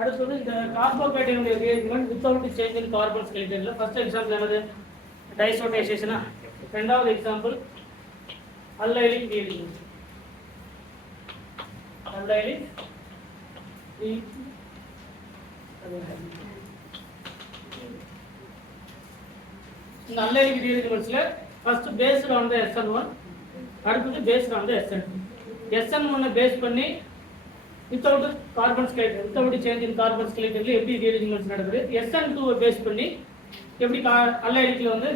அடுத்தது இந்த கார்போகேட்டைனுடைய reaction without change in carbon ஸ்கெலிட்டன்ல ஃபர்ஸ்ட் எக்ஸாம்பிள் என்னது டைசோடேஷனா, இரண்டாவது எக்ஸாம்பிள் அல்லைலிக் ரியாக்ஷன். அல்லைலிக் இந்த அல்லைலிக் ரியாக்ஷன்ஸ்ல first based on the SN1, அடுத்தது based on the SN2. SN1 base பண்ணி without carbon skeleton without change in carbon ஸ்கெலிட்டன்ல எப்படி ரியாக்ஷன்ஸ் நடக்குது, SN2 பேஸ் பண்ணி எப்படி அல்லைலிக்ல வந்து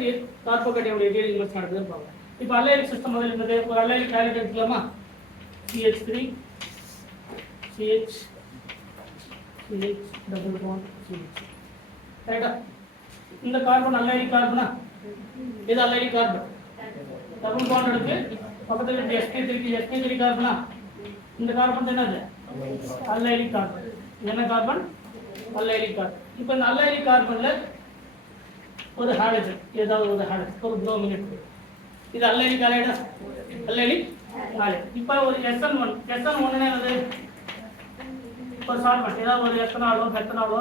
கார்போகேட்டையோட ரியாக்ஷன்ஸ் நடக்குதுன்னு பார்க்கலாம். இப்போ அல்லைலிக் சிஸ்டம் முதல்ல இருந்தது ஒரு அல்லைலிக் ஆல்டிஹைட் எடுக்கலாமா, CH3 CH CH double bond CH. ரைட்டா, இந்த கார்பன் அல்லைலிக் கார்பனா, இது அல்லைலிக் கார்பன் டபுள் பாண்ட் எடுத்து பக்கத்துல இருக்க sp3 கார்பனா, இந்த கார்பன் என்னது அல்லைலிக் கார்பன். என்ன கார்பன்? Allylic carbon. இப்போ இந்த அல்லைலிக் கார்பன்ல ஒரு ஹைட்ரஜன், ஏதாவது ஒரு ஹைட்ரஜன், ஒரு புரோமின் இருக்கு. இது அல்லைலிக் ஹைட்ரஜன், அல்லைலிக் ஹைட்ரஜன். இப்போ ஒரு SN1 என்னது ஒரு சால்வெண்ட், ஏதாவது ஒரு எத்தனாலோ மெத்தனாலோ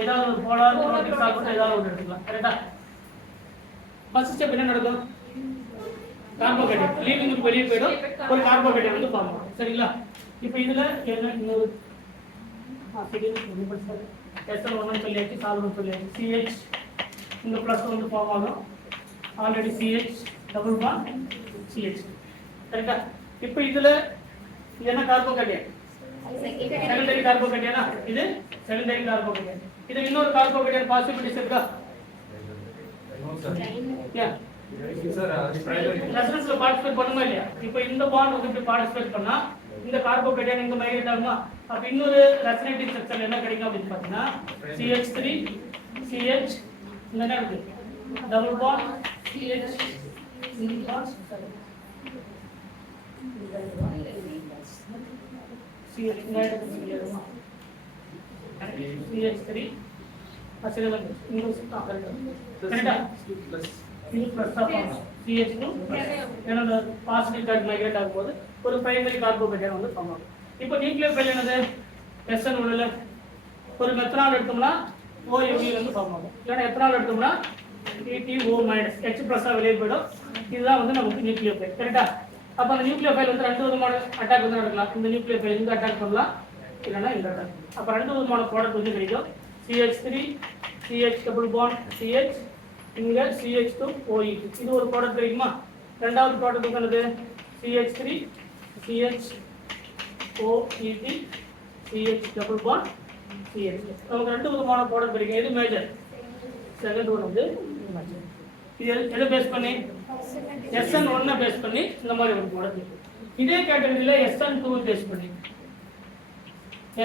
ஏதாவது ஒரு போலார் குளோரிக் சால்வெண்ட் ஏதாவது ஒரு எடுத்துக்கலாம். கரெக்டா? ஃபர்ஸ்ட் ஸ்டெப் என்ன நடக்கும்? கார்போகேட்டைன் லீவிங்க்கு வெளியே போய்டும், ஒரு கார்போகேட்டைன் வந்து ஃபார்ம் ஆகும். சரிங்களா? இப்போ இதுல என்ன இன்னொரு SN1 சொல்லியாச்சு, சால்வெண்ட் சொல்லியாச்சு. CH இந்த ப்ளஸ் வந்து ஃபார்ம் ஆகும். Already CH double bond CH. கரெக்டா? இப்போ இதுல என்ன கார்போகேட்டைன்? செகண்டரி கார்போகேட்டைனா, இது செகண்டரி கார்போகேட்டைன். இது இன்னொரு கார்போகேட்டைன் பாசிபிலிட்டிஸ் இருக்கா? யா சார், ரெசனன்ஸ்ல பார்ட்டிசிபேட் பண்ணுமா இல்லையா? இப்போ இந்த பாண்ட் வந்து இப்படி பார்ட்டிசிபேட் பண்ணா இந்த கார்போகேட்டைன் இங்க மைக்ரேட் ஆகுமா? அப்ப இன்னொரு ரெசனேட்டிவ் ஸ்ட்ரக்சர் என்ன கிடைக்கும் அப்படின்னு பார்த்தீங்கன்னா CH3 CH என்ன இருக்கு double bond CH single bond CH CH3 அசைலல இன்னொரு கரெக்ட்டா இது பிளஸ் ஆஃப் CH2 என்னது பாசிட்டிவ் சார்ஜ் மைக்ரேட் ஆகும்போது ஒரு பிரைமரி கார்போகேட்டைன் வந்து ஃபார்ம் ஆகும். இப்போ நியூக்ளியோஃபைல் என்னது SN1 ல ஒரு மெத்தனால் எடுத்தோம்னா OH வந்து ஃபார்ம் ஆகும். இல்லனா எத்தனால் எடுத்தோம்னா ETO- H+ வெளியே போய்டும். இதுதான் வந்து நமக்கு நியூக்ளியோஃபைல். கரெக்ட்டா? அப்ப அந்த நியூக்ளியோஃபைல் வந்து ரெண்டு விதமான அட்டாக் வந்து நடக்கலாம். இந்த நியூக்ளியோஃபைல் இந்த அட்டாக் பண்ணலாம், இல்லனா இந்த அட்டாக். அப்ப ரெண்டு விதமான ப்ராடக்ட் வந்து கிடைக்கும். CH3 CH double bond CH இங்க CH2 OH. இது ஒரு ப்ராடக்ட் கிடைக்குமா? இரண்டாவது ப்ராடக்ட் என்னது? CH3 CH OET CH double bond CH. நமக்கு ரெண்டு விதமான ப்ராடக்ட் கிடைக்கும். எது மேஜர்? செகண்ட் ஒன் வந்து மேஜர். இது எதை பேஸ் பண்ணி? SN1 பேஸ் பண்ணி இந்த மாதிரி ஒரு ப்ராடக்ட் இருக்கு. இதே கேட்டகரியில SN2 பேஸ் பண்ணி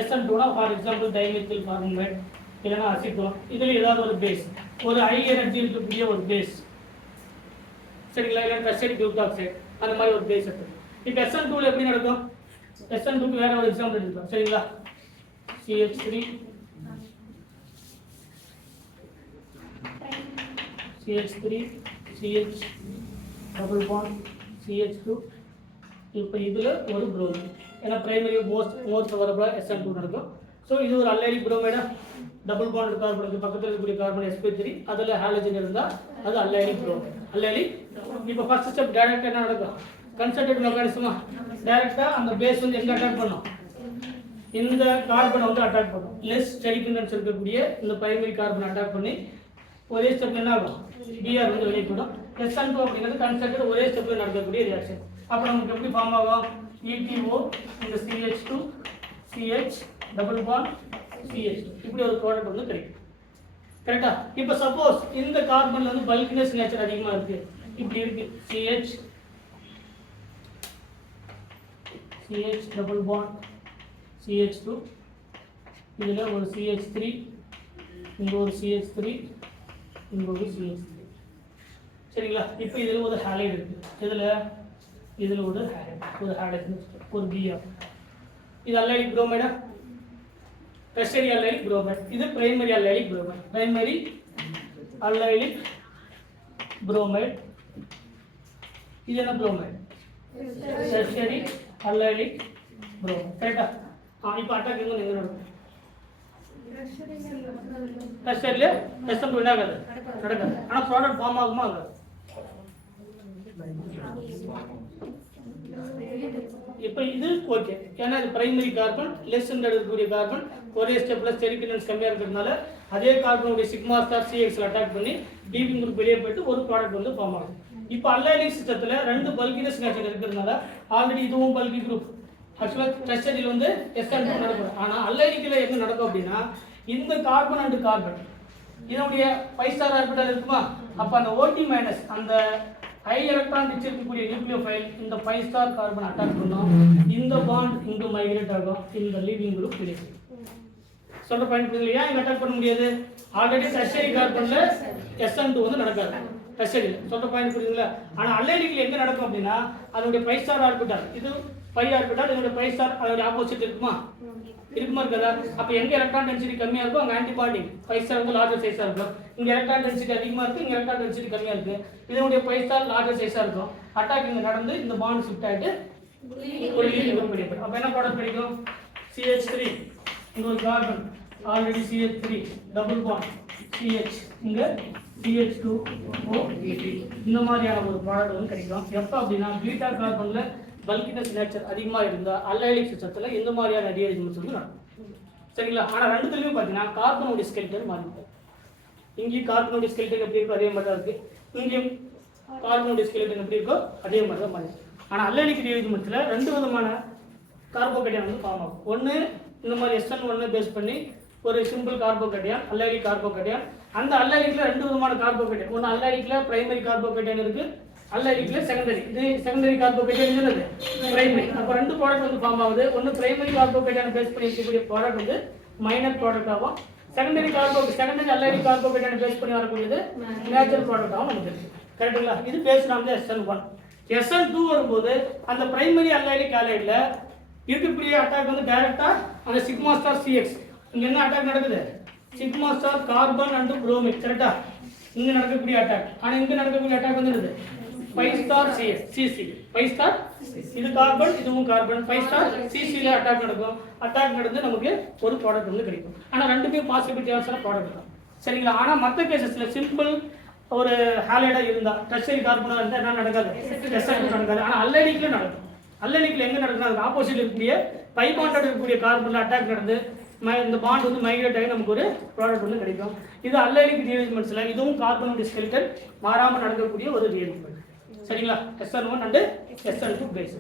SN2 for example dimethyl format இல்லனா அசிட்டோன், இதுல ஏதாவது ஒரு பேஸ், ஒரு ஹை எனர்ஜி இருக்கக்கூடிய ஒரு பேஸ், சரிங்களா? இல்ல டெர்ஷியரி குளுட்டாக்சைடு அந்த மாதிரி ஒரு பேஸ் இருக்கு. இப்போ SN2 ல எப்படி நடக்கும்? SN2 க்கு வேற ஒரு எக்ஸாம்பிள் இருக்கு, சரிங்களா? CH3 CH double bond CH2. இப்போ இதுல ஒரு புரோமின், ஏன்னா பிரைமரி மோஸ்ட் வரப்ப SN2 நடக்கும். ஸோ இது ஒரு அல்லைலிக் புரோமைடா, டபுள் பாண்ட் கார்பனுக்கு பக்கத்தில் இருக்கக்கூடிய கார்பன் sp3, அதில் ஹாலஜன் இருந்தால் அது அல்லைலிக் புரோமைட். அல்லைலிக். இப்போ ஃபர்ஸ்ட் ஸ்டெப் டைரக்டாக என்ன நடக்கும்? கன்சன்ட்ரேட் மெக்கானிசமா டைரக்டாக அந்த பேஸ் வந்து எங்கே அட்டாக் பண்ணும்? இந்த கார்பனை வந்து அட்டாக் பண்ணும். லெஸ் ஸ்டெரிக் இருக்கக்கூடிய இந்த பிரைமரி கார்பன் அட்டாக் பண்ணி ஒரே ஸ்டெப்ல என்ன ஆகும்? Br வந்து வெளியே போடும். SN2 அப்படிங்கிறது கன்சன்ட்ரேட் ஒரே ஸ்டெப்ல நடக்கக்கூடிய ரியாக்ஷன். அப்போ நமக்கு எப்படி ஃபார்ம் ஆகும்? ETO இந்த CH2 CH double bond CH2 இப்படி ஒரு ப்ராடக்ட் வந்து கிடைக்கும். கரெக்ட்டா? இப்போ சப்போஸ் இந்த கார்பன்ல வந்து பல்கினஸ் நேச்சர் அதிகமா இருக்கு, இப்படி இருக்கு CH டபுள் பாண்ட் CH2, இதுல ஒரு CH3, இங்க ஒரு CH3, இங்க ஒரு CH3, சரிங்களா? இப்போ இதுல ஒரு ஹாலைடு இருக்கு. இதுல ஒரு ஹாலைடு ஒரு Br. இது அல்லைலிக் புரோமைடா, டெர்ஷியரி அல்லைலிக் புரோமைட். இது primary allylic bromide. Primary allylic bromide. இது என்ன புரோமைட்? Tertiary allylic bromide. கரெக்ட்டா? இப்போ அட்டாக் எங்க நடக்கும்? டெஸ்டர்ல SN2 என்ன ஆகாது நடக்காது. ஆனால் ப்ராடக்ட் ஃபார்ம் ஆகுமா ஆகாது? இப்போ இது ஓகே, ஏன்னா இது பிரைமரி கார்பன் லெஸ் இருக்கக்கூடிய கார்பன் ஒரே ஸ்டெப்ல ஸ்டெரிக் இன்டென்ஸ் கம்மியாக இருக்கிறதுனால அதே கார்பனுடைய சிக்மா ஸ்டார் CXல அட்டாக் பண்ணி லீவிங் குரூப் வெளியே போயிட்டு ஒரு ப்ராடக்ட் வந்து ஃபார்ம் ஆகும். இப்போ அல்லைலிக் சிஸ்டத்தில் 2 பல்கினஸ் நேச்சர் இருக்கிறதுனால ஆல்ரெடி இதுவும் பல்கி குரூப் ஆக்சுவலாக டெஸ்டரில் வந்து SN2 நடக்கும். ஆனால் அல்லைலிக்கில் என்ன நடக்கும் அப்படின்னா இந்த கார்பன் அண்ட் கார்பன் இதனுடைய 5 ஸ்டார் ஆர்பிட்டால் இருக்குமா, அப்போ அந்த OT மைனஸ் அந்த ஹை எலக்ட்ரான் ரிச் இருக்கக்கூடிய நியூக்ளியோஃபைல் இந்த 5 ஸ்டார் கார்பன் அட்டாக் பண்ணும். இந்த பாண்ட் இங்கு மைக்ரேட் ஆகும், இந்த லீவிங் குரூப் கிடைக்கும். சொல்ற பாயிண்ட் புரியலையா? இங்க அட்டாக் பண்ண முடியாது. ஆல்ரெடி டெர்ஷரி கார்பன்ல SN2 வந்து நடக்காது டெர்ஷரி. சொல்ற பாயிண்ட் புரியுதுங்களா? ஆனா அல்லைலிக்ல எங்க நடக்கும் அப்படின்னா அதோட 5 ஸ்டார் ஆர்பிட்டால் இது 5 ஆர்பிட்டால் இதோட 5 ஸ்டார் அதோட ஆப்போசிட் இருக்குமா இருக்காதா? அப்ப எங்க எலக்ட்ரான் டென்சிட்டி கம்மியா இருக்கும் அங்க ஆன்டிபாடி 5 ஸ்டார் வந்து லார்ஜர் சைஸா இருக்கும். இங்க எலக்ட்ரான் டென்சிட்டி அதிகமா இருக்கு, இங்க எலக்ட்ரான் டென்சிட்டி கம்மியா இருக்கு. இதனுடைய 5 ஸ்டார் லார்ஜர் சைஸா இருக்கும். அட்டாக் இங்க நடந்து இந்த பாண்ட் ஷிஃப்ட் ஆயிட்டு ஒரு லீவிங் குரூப் கிடைக்கும். அப்ப என்ன ப்ராடக்ட் கிடைக்கும்? CH3 இங்க ஒரு carbon already CH3 double bond CH இங்க CH2O3 இந்த மாதிரியான ஒரு ப்ராடக்ட் வந்து கிடைக்கும். எப்ப அப்படின்னா பீட்டா கார்பன்ல பல்கினஸ் நேச்சர் அதிகமா இருந்தா அல்லைலிக் சிஸ்டத்துல இந்த மாதிரியான ரீஅரேஞ்ச்மென்ட்ஸ் வந்து நடக்கும். சரிங்களா? ஆனா ரெண்டுத்துலயும் பாத்தீங்கன்னா கார்பனோட ஸ்கெலிட்டன் மாறிடும். இங்கேயும் கார்பனோட ஸ்கெலிட்டன் எப்படி இருக்கோ அதே மாதிரி தான் இருக்கு, இங்கேயும் கார்பனோட ஸ்கெலிட்டன் எப்படி இருக்கோ அதே மாதிரி தான் மாறிடும். ஆனா அல்லைலிக் ரீஅரேஞ்ச்மென்ட்ஸ்ல 2 விதமான கார்போகேட்டையான் வந்து ஃபார்ம் ஆகும். ஒன்னு இந்த மாதிரி SN1 பேஸ் பண்ணி ஒரு சிம்பிள் கார்போகேட்டையான் அல்லைலிக் கார்போகேட்டையான். அந்த அல்லைலிக்ல 2 விதமான கார்போகேட்டையான். ஒன்னு அல்லைலிக்ல பிரைமரி கார்போகேட்டையான் இருக்கு, அல்லைலிக்ல செகண்டரி. இது செகண்டரி கார்போகேட்டையான் என்னது பிரைமரி. அப்ப 2 ப்ராடக்ட் வந்து ஃபார்ம் ஆகுது. ஒன்னு பிரைமரி கார்போகேட்டையான் பேஸ் பண்ணி இருக்கக்கூடிய ப்ராடக்ட் வந்து மைனர் ப்ராடக்ட் ஆகும். செகண்டரி அல்லைலிக் கார்போகேட்டையான் பேஸ் பண்ணி வரக்கூடியது மேஜர் ப்ராடக்ட் ஆகும் நமக்கு. கரெக்ட்டுங்களா? இது paste on the SN1. SN2 வரும்போது அந்த பிரைமரி அல்லைலிக் ஆலைட்ல இருக்கக்கூடிய அட்டாக் வந்து டைரக்டா அந்த சிக்மா ஸ்டார் CX. இங்க என்ன அட்டாக் நடக்குது? Sigma star carbon and bromic. கரெக்ட்டா? இங்க நடக்கக்கூடிய அட்டாக். ஆனா இங்க நடக்கக்கூடிய அட்டாக் வந்து என்னது? 5 ஸ்டார் CC. 5 ஸ்டார் இது கார்பன் இதுவும் கார்பன் 5 ஸ்டார் CC ல அட்டாக் நடக்கும். அட்டாக் நடந்து நமக்கு ஒரு ப்ராடக்ட் வந்து கிடைக்கும். ஆனா ரெண்டுமே பாசிபிலிட்டியான ப்ராடக்ட் தான். சரிங்களா? ஆனா மத்த கேसेसல சிம்பிள் ஒரு ஹாலைடா இருந்தா டெர்ஷரி கார்பனா இருந்தா என்ன நடக்காது? SN2 நடக்காது. ஆனா அல்லைலிக்ல நடக்கும். அல்லைலிக்ல எங்க நடக்குது? அதுக்கு ஆப்போசிட் இருக்கக்கூடிய பை பாண்டட் இருக்கக்கூடிய கார்பன்ல அட்டாக் நடந்து இந்த பாண்ட் வந்து மைக்ரேட் ஆகி நமக்கு ஒரு ப்ராடக்ட் வந்து கிடைக்கும். இது அல்லைலிக் ரீஅரேஞ்ச்மென்ட்ஸ்ல இதுவும் கார்பனோட ஸ்கெலிட்டன் மாறாம நடக்கக்கூடிய ஒரு ரீஅரேஞ்ச்மென்ட். சரிங்களா? SN1 and SN2 base.